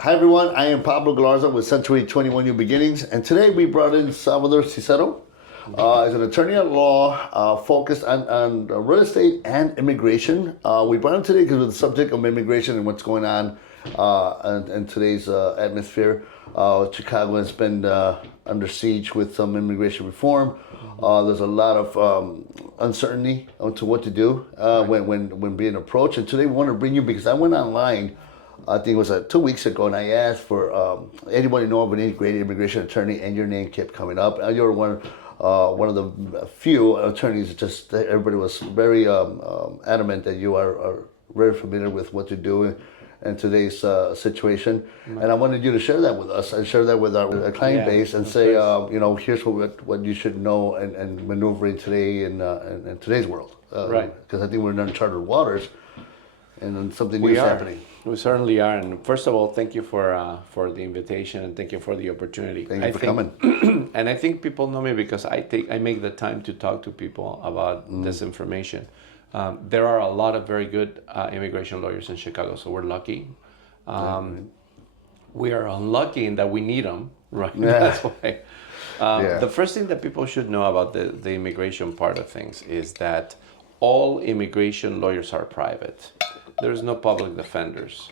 Hi everyone, I am Pablo Galarza with Century 21 New Beginnings, and today we brought in Salvador Cicero. He's an attorney at law focused on real estate and immigration. We brought him today because of the subject of immigration and what's going on in today's atmosphere. Chicago has been under siege with some immigration reform. There's a lot of uncertainty to what to do when being approached. And today we want to bring you, because I went online, I think it was 2 weeks ago, and I asked for anybody know of an great immigration attorney, and your name kept coming up. You're one of the few attorneys. Just everybody was very adamant that you are very familiar with what to do in today's situation, and I wanted you to share that with us and share that with our client base and say, here's what you should know and maneuvering today in today's world, right? Because I think we're in uncharted waters, and then something new is happening. We certainly are. And first of all, thank you for the invitation, and thank you for the opportunity. Thank you for coming. And I think people know me because I make the time to talk to people about this information. There are a lot of very good immigration lawyers in Chicago, so we're lucky. We are unlucky in that we need them, right? Yeah. That's why. The first thing that people should know about the immigration part of things is that all immigration lawyers are private. There's no public defenders.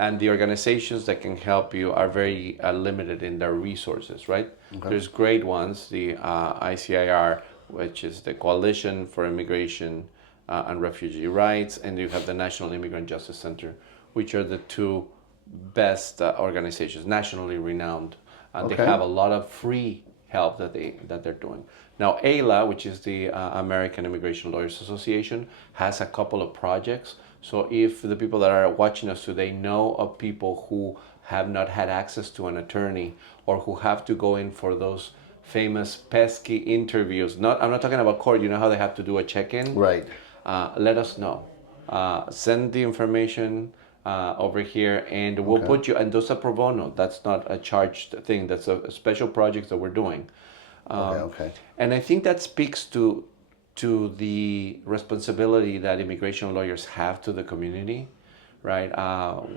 And the organizations that can help you are very limited in their resources, right? Okay. There's great ones, the ICIR, which is the Coalition for Immigration and Refugee Rights, and you have the National Immigrant Justice Center, which are the two best organizations, nationally renowned. And they have a lot of free help that they're doing. Now, AILA, which is the American Immigration Lawyers Association, has a couple of projects. So if the people that are watching us today know of people who have not had access to an attorney, or who have to go in for those famous pesky interviews, I'm not talking about court, you know how they have to do a check-in? Right. Let us know. Send the information over here, and we'll put you, and those are pro bono. That's not a charged thing. That's a special project that we're doing. And I think that speaks to the responsibility that immigration lawyers have to the community, right?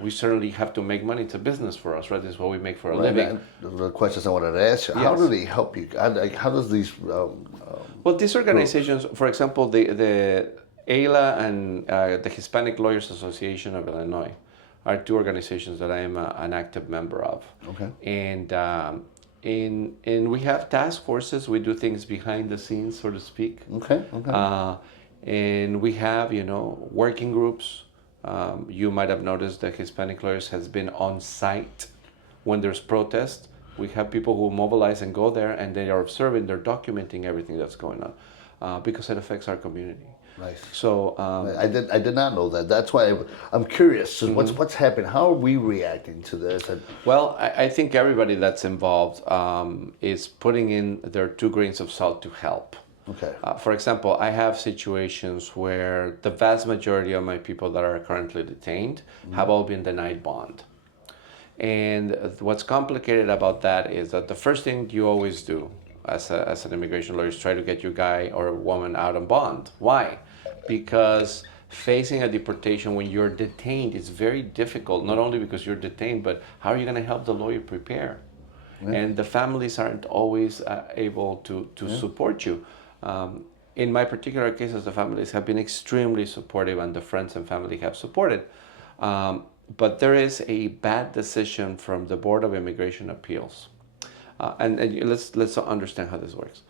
We certainly have to make money. It's a business for us, right? This is what we make for a living. The questions I wanted to ask you, how do they help you? How does these... well, these organizations, for example, the AILA and the Hispanic Lawyers Association of Illinois are two organizations that I am an active member of. Okay. And we have task forces. We do things behind the scenes, so to speak. Okay. And we have, working groups. You might have noticed that Hispanic Lawyers has been on site when there's protest. We have people who mobilize and go there, and they are observing, they're documenting everything that's going on because it affects our community. Right. So I did not know that. That's why I'm curious. So what's happening? How are we reacting to this? Well, I think everybody that's involved is putting in their 2 grains of salt to help. Okay. For example, I have situations where the vast majority of my people that are currently detained have all been denied bond. And what's complicated about that is that the first thing you always do as an immigration lawyer is try to get your guy or woman out on bond. Why? Because facing a deportation when you're detained is very difficult, not only because you're detained, but how are you going to help the lawyer prepare? Yeah. And the families aren't always able to support you. In my particular cases, the families have been extremely supportive, and the friends and family have supported. But there is a bad decision from the Board of Immigration Appeals. And let's understand how this works.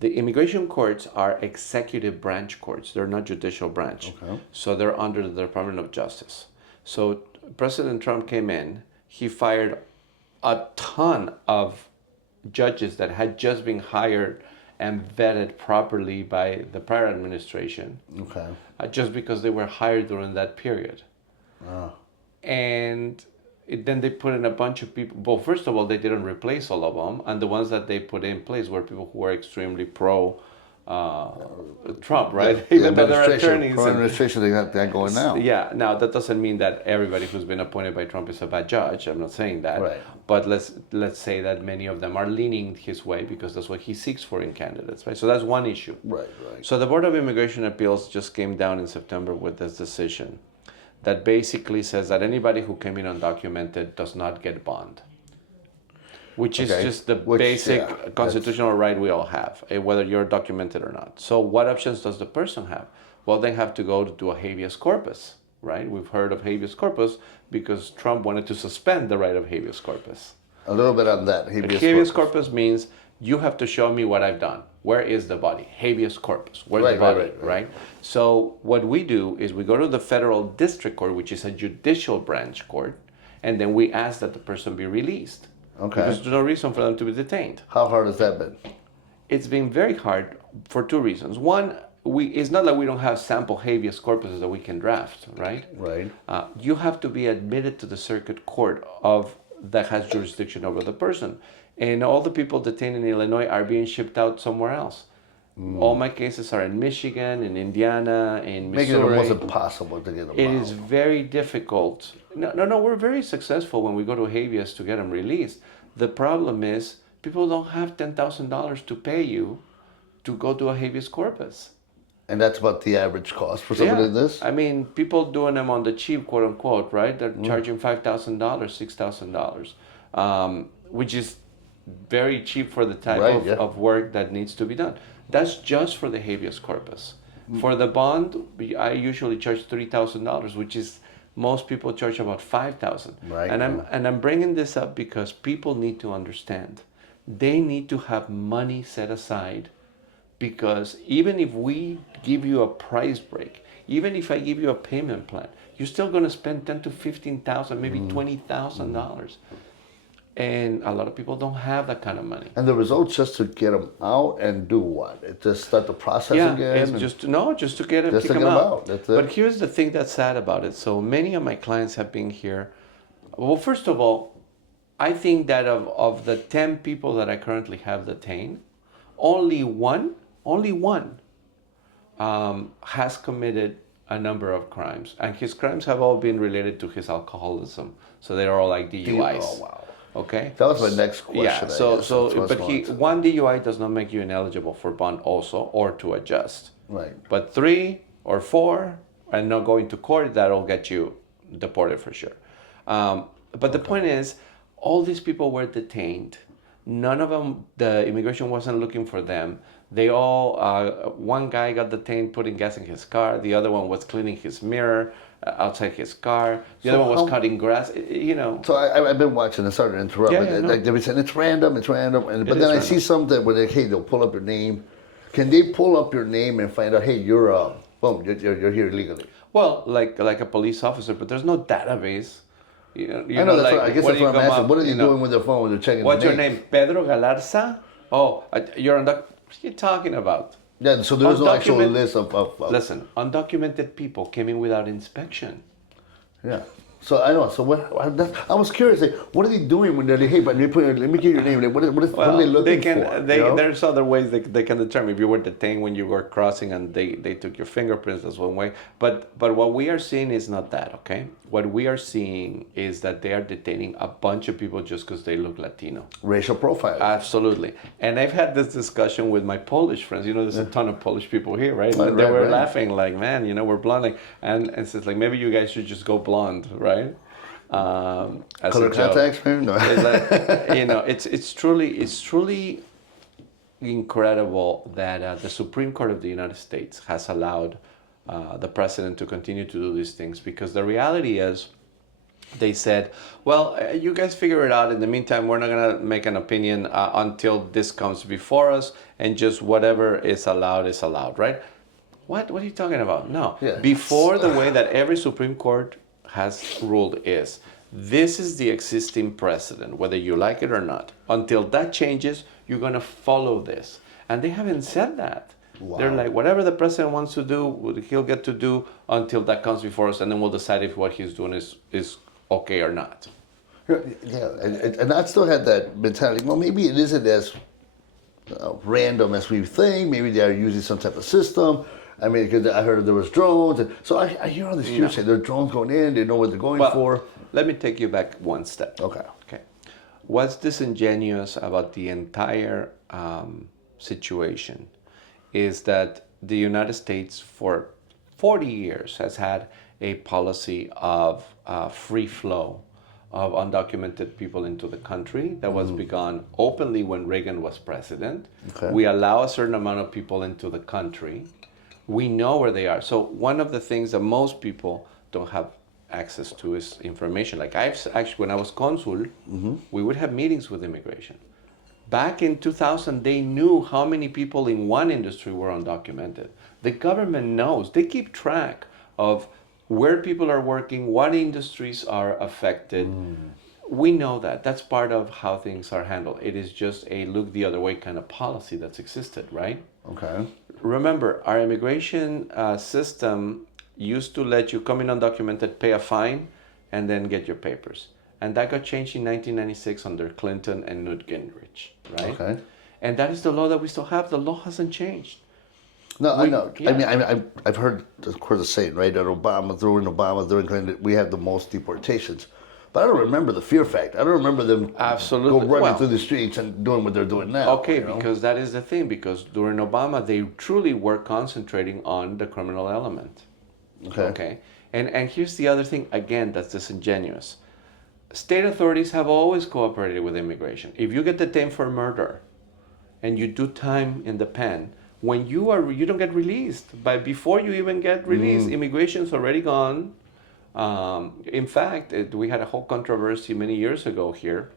The immigration courts are executive branch courts. They're not judicial branch. Okay. So they're under the Department of Justice. So President Trump came in, he fired a ton of judges that had just been hired and vetted properly by the prior administration. Okay. Just because they were hired during that period. Oh. And then they put in a bunch of people. Well, first of all, they didn't replace all of them, and the ones that they put in place were people who were extremely pro Trump, right? Even though they're attorneys. Pro-administration, they got that going now. Yeah. Now, that doesn't mean that everybody who's been appointed by Trump is a bad judge. I'm not saying that. Right. But let's say that many of them are leaning his way because that's what he seeks for in candidates, right? So that's one issue. Right. So the Board of Immigration Appeals just came down in September with this decision that basically says that anybody who came in undocumented does not get bond, which is just the basic constitutional right we all have, whether you're documented or not. So what options does the person have? Well, they have to go to do a habeas corpus, right? We've heard of habeas corpus because Trump wanted to suspend the right of habeas corpus. A little bit on that. Habeas corpus means you have to show me what I've done. Where is the body? Habeas corpus. Where's the body, right? So what we do is we go to the federal district court, which is a judicial branch court, and then we ask that the person be released. Okay. Because there's no reason for them to be detained. How hard has that been? It's been very hard for two reasons. One, it's not like we don't have sample habeas corpuses that we can draft, right? Right. You have to be admitted to the circuit court that has jurisdiction over the person. And all the people detained in Illinois are being shipped out somewhere else. All my cases are in Michigan, in Indiana, in Missouri. Making it almost impossible to get them out. It is very difficult. No, we're very successful when we go to habeas to get them released. The problem is people don't have $10,000 to pay you to go to a habeas corpus. And that's about the average cost for somebody like this? I mean, people doing them on the cheap, quote unquote, right? They're charging $5,000, $6,000, which is very cheap for the type of work that needs to be done. That's just for the habeas corpus. For the bond, I usually charge $3,000, which is most people charge about $5,000. Right. And I'm bringing this up because people need to understand. They need to have money set aside, because even if we give you a price break, even if I give you a payment plan, you're still going to spend $10,000 to $15,000, maybe $20,000. And a lot of people don't have that kind of money. And the results just to get them out and do what? It just start the process again? It's just to get them out. That's it. But here's the thing that's sad about it. So many of my clients have been here. Well, first of all, I think that of the 10 people that I currently have detained, only one has committed a number of crimes. And his crimes have all been related to his alcoholism. So they're all like DUIs. Oh, wow. Okay. That was my next question. Yeah. One DUI does not make you ineligible for bond also, or to adjust. Right. But 3 or 4 and not going to court, that'll get you deported for sure. But the point is, all these people were detained. None of them, the immigration wasn't looking for them. They all, one guy got detained putting gas in his car. The other one was cleaning his mirror outside his car. The other one was cutting grass, So I've been watching and started to interrupt. Like they were saying, it's random. But then I see something where they'll pull up your name. Can they pull up your name and find out, hey, you're here illegally? Well, like a police officer, but there's no database. I know, I guess that's what I'm asking. What are they doing with their phone when they're checking What's your name? Pedro Galarza? Oh, you're what are you talking about? Yeah, so there's no actual list of... Listen, undocumented people came in without inspection. Yeah. So I know. So I was curious. Like, what are they doing when they're like, hey, but let me get your name. Like, what are they looking for? There's other ways they can determine. If you were detained when you were crossing and they took your fingerprints, that's one way. But what we are seeing is not that, okay? What we are seeing is that they are detaining a bunch of people just because they look Latino. Racial profiling. Absolutely. And I've had this discussion with my Polish friends. There's a ton of Polish people here, right? And they were laughing like, man, we're blonde. And it's just like, maybe you guys should just go blonde, right? Color contacts, maybe? No. It's truly incredible that the Supreme Court of the United States has allowed the president to continue to do these things, because the reality is, they said, well, you guys figure it out. In the meantime, we're not going to make an opinion until this comes before us, and just whatever is allowed, right? What are you talking about? No. Yeah. Before, the way that every Supreme Court has ruled is, this is the existing precedent, whether you like it or not. Until that changes, you're going to follow this. And they haven't said that. Wow. They're like, whatever the president wants to do, he'll get to do until that comes before us, and then we'll decide if what he's doing is okay or not. Yeah, and I still had that mentality. Well, maybe it isn't as random as we think. Maybe they are using some type of system. I mean, because I heard there was drones. And so I hear all this huge thing. There are drones going in. They know what they're going for. Let me take you back one step. Okay. What's disingenuous about the entire situation is that the United States for 40 years has had a policy of free flow of undocumented people into the country that was begun openly when Reagan was president. Okay. We allow a certain amount of people into the country. We know where they are. So one of the things that most people don't have access to is information. Like when I was consul, we would have meetings with immigration. Back in 2000, they knew how many people in one industry were undocumented. The government knows. They keep track of where people are working, what industries are affected. We know that. That's part of how things are handled. It is just a look the other way kind of policy that's existed, right? Okay. Remember, our immigration system used to let you come in undocumented, pay a fine, and then get your papers. And that got changed in 1996 under Clinton and Newt Gingrich, right? Okay. And that is the law that we still have. The law hasn't changed. No, I know. Yeah. I mean, I've heard, of course, the saying, right, that during Clinton, we had the most deportations. But I don't remember the fear factor. I don't remember them Absolutely. go running through the streets and doing what they're doing now. Okay, because that is the thing. Because during Obama, they truly were concentrating on the criminal element. Okay. And here's the other thing, again, that's disingenuous. State authorities have always cooperated with immigration. If you get detained for murder and you do time in the pen, when you don't get released. But before you even get released, immigration's already gone. In fact, we had a whole controversy many years ago here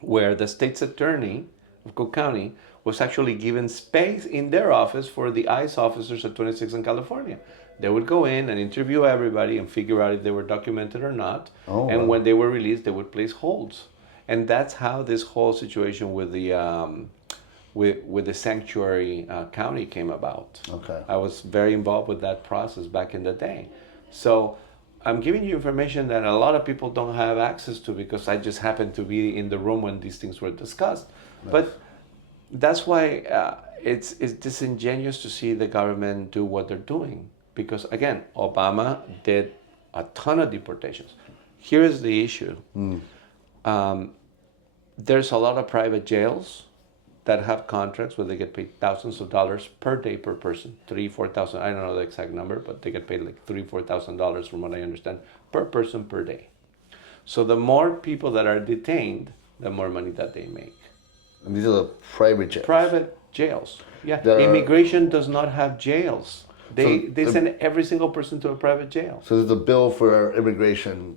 where the state's attorney of Cook County was actually given space in their office for the ICE officers at 26 in California. They would go in and interview everybody and figure out if they were documented or not. And when they were released, they would place holds. And that's how this whole situation with the with the sanctuary county came about. Okay. I was very involved with that process back in the day. So I'm giving you information that a lot of people don't have access to because I just happened to be in the room when these things were discussed. Nice. But that's why it's disingenuous to see the government do what they're doing. Because again, Obama did a ton of deportations. Here is the issue. There's a lot of private jails that have contracts where they get paid thousands of dollars per day per person, $3,000-$4,000. I don't know the exact number, but they get paid like $3,000-$4,000 from what I understand per person per day. So the more people that are detained, the more money that they make. And these are the private jails. Private jails. Yeah. Immigration does not have jails. They send every single person to a private jail. So there's a bill for our immigration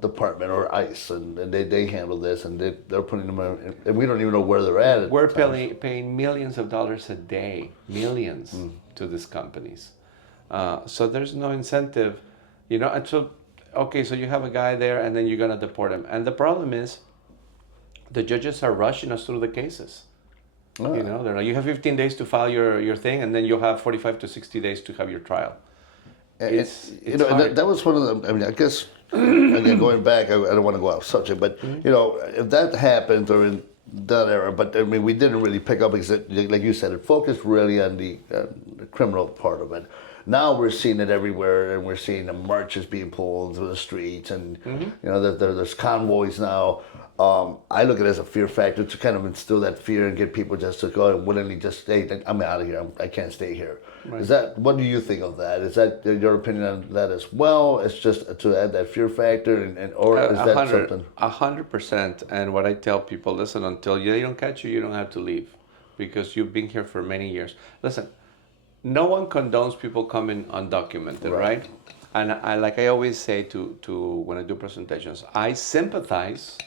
department or ICE, and they handle this, and they're putting them in, and we don't even know where they're at. We're paying millions of dollars a day, millions to these companies. So there's no incentive, and so, okay, so you have a guy there, and then you're going to deport him. And the problem is the judges are rushing us through the cases. They're like, you have 15 days to file your thing, and then you'll have 45 to 60 days to have your trial. It's hard. That was one of the, I mean, I guess, again, going back, I don't want to go off subject, but, if that happened during that era, but I mean, we didn't really pick up, because like you said, it focused really on the criminal part of it. Now we're seeing it everywhere, and we're seeing the marches being pulled through the streets, and there's convoys now. I look at it as a fear factor to kind of instill that fear and get people just to go and willingly just stay. I'm out of here. I can't stay here. Right. What do you think of that? Is that your opinion on that as well? It's just to add that fear factor, or is that something? 100%. And what I tell people, listen, until they don't catch you, you don't have to leave, because you've been here for many years. Listen, no one condones people coming undocumented, right? And I always say to when I do presentations, I sympathize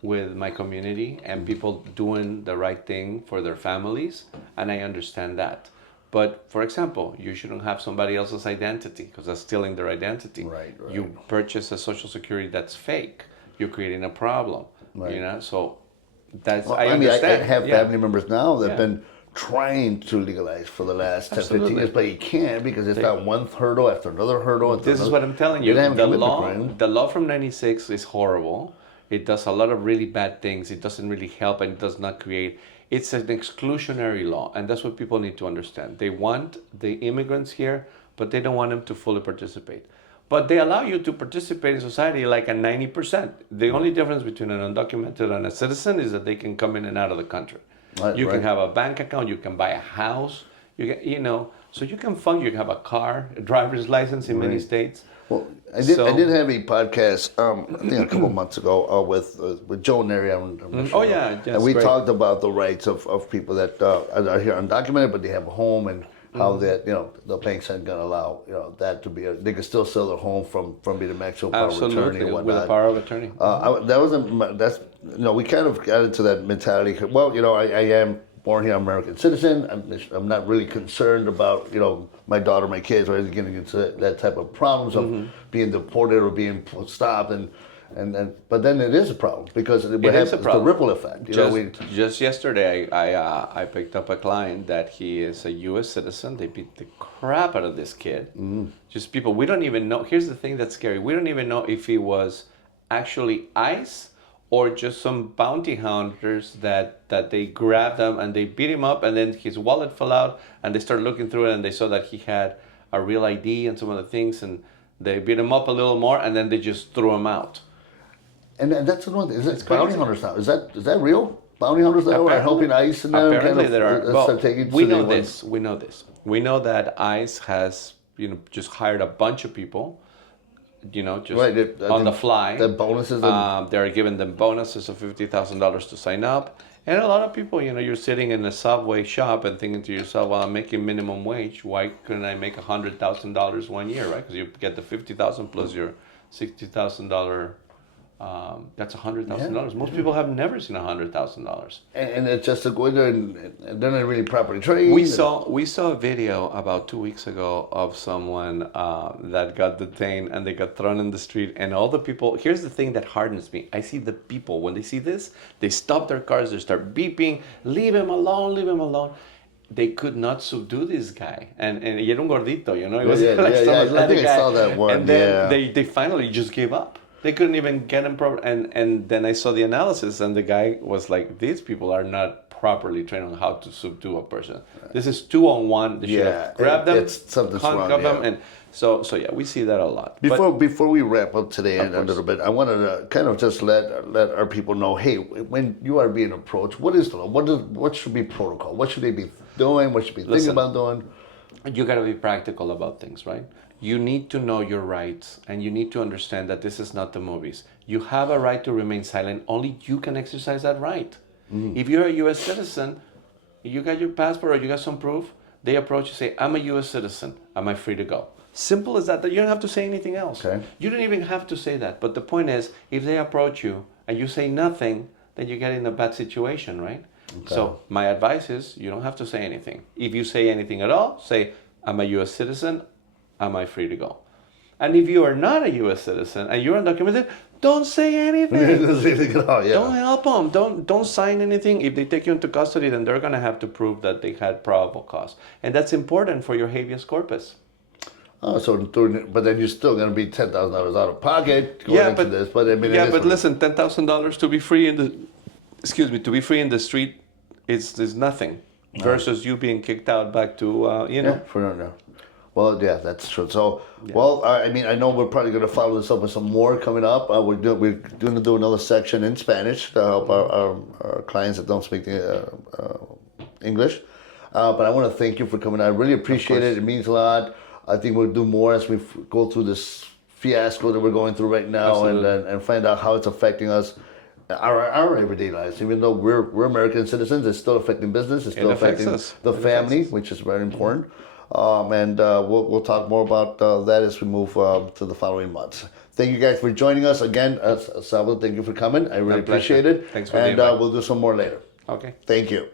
with my community and people doing the right thing for their families, and I understand that. But for example, you shouldn't have somebody else's identity, because that's stealing their identity. Right. You purchase a social security that's fake, you're creating a problem. Right. So that's I understand. I have family members now that have been trying to legalize for the last 10, 15 years, but you can't, because it's got one hurdle after another hurdle. This is what I'm telling you. The law from 96 is horrible. It does a lot of really bad things. It doesn't really help, and it does not create. It's an exclusionary law, and that's what people need to understand. They want the immigrants here, but they don't want them to fully participate. But they allow you to participate in society like at 90%. The only difference between an undocumented and a citizen is that they can come in and out of the country. You can have a bank account, you can buy a house, so you can fund, you can have a car, a driver's license in many states. Well, I did have a podcast, I think a couple months ago, with Joe Neri. And we talked about the rights of people that are here undocumented, but they have a home, and how that the banks aren't going to allow that to be they can still sell their home from being a maximum power of attorney and whatnot. With a power of attorney. We kind of got into that mentality. Well, I am born here, I'm an American citizen. I'm not really concerned about my daughter, my kids, or getting into that type of problems of being deported or being stopped but then it is a problem because it is the ripple effect. Just yesterday, I picked up a client that he is a U.S. citizen. They beat the crap out of this kid. Just people, we don't even know. Here's the thing that's scary. We don't even know if he was actually ICE or just some bounty hunters that they grabbed him and they beat him up, and then his wallet fell out, and they started looking through it, and they saw that he had a real ID and some other things, and they beat him up a little more, and then they just threw him out. And that's another thing. Is it bounty hunters now? Is that real? Bounty hunters that are helping ICE and them? Apparently there are. Well, we know this. We know this. We know that ICE has just hired a bunch of people. Just right, on the fly. The bonuses. They're giving them bonuses of $50,000 to sign up. And a lot of people, you're sitting in a Subway shop and thinking to yourself, well, I'm making minimum wage. Why couldn't I make $100,000 1 year, right? Because you get the $50,000 plus your $60,000. That's $100,000. Most people have never seen $100,000. And it's just to go there and they're not really properly trained. We saw a video about 2 weeks ago of someone that got detained and they got thrown in the street, and all the people. Here's the thing that hardens me. I see the people when they see this, they stop their cars, they start beeping, leave him alone, leave him alone. They could not subdue this guy, and y era un gordito, It was I think I saw that one. And then they finally just gave up. They couldn't even get him proper, and then I saw the analysis, and the guy was like, "These people are not properly trained on how to subdue a person. This is 2-on-1. They should have grabbed them, handcuffed them, and so we see that a lot." Before we wrap up today a little bit, I wanted to kind of just let our people know, hey, when you are being approached, what is the law? What should be protocol? What should they be doing? What should they be thinking about doing? You got to be practical about things, right? You need to know your rights, and you need to understand that this is not the movies. You have a right to remain silent. Only you can exercise that right. If you're a U.S. citizen, you got your passport or you got some proof, they approach you, say, I'm a U.S. citizen. Am I free to go? Simple as that. You don't have to say anything else. Okay. You don't even have to say that. But the point is, if they approach you and you say nothing, then you get in a bad situation, right? Okay. So my advice is you don't have to say anything. If you say anything at all, say, I'm a U.S. citizen. Am I free to go? And if you are not a U.S. citizen and you're undocumented, don't say anything. Don't help them. Don't sign anything. If they take you into custody, then they're going to have to prove that they had probable cause. And that's important for your habeas corpus. But then you're still going to be $10,000 out of pocket going into this. But listen, $10,000 to be free in the street is nothing versus you being kicked out back to For now. Well, yeah, that's true. So, I know we're probably going to follow this up with some more coming up. We're going to do another section in Spanish to help our clients that don't speak English. But I want to thank you for coming. I really appreciate it. It means a lot. I think we'll do more as we go through this fiasco that we're going through right now and find out how it's affecting us. Our everyday lives, even though we're American citizens, it's still affecting business. It's still affecting the family, which is very important. We'll talk more about that as we move to the following months. Thank you guys for joining us again. Salvador, thank you for coming. I really appreciate it. Thanks for being here. And we'll do some more later. Okay. Thank you.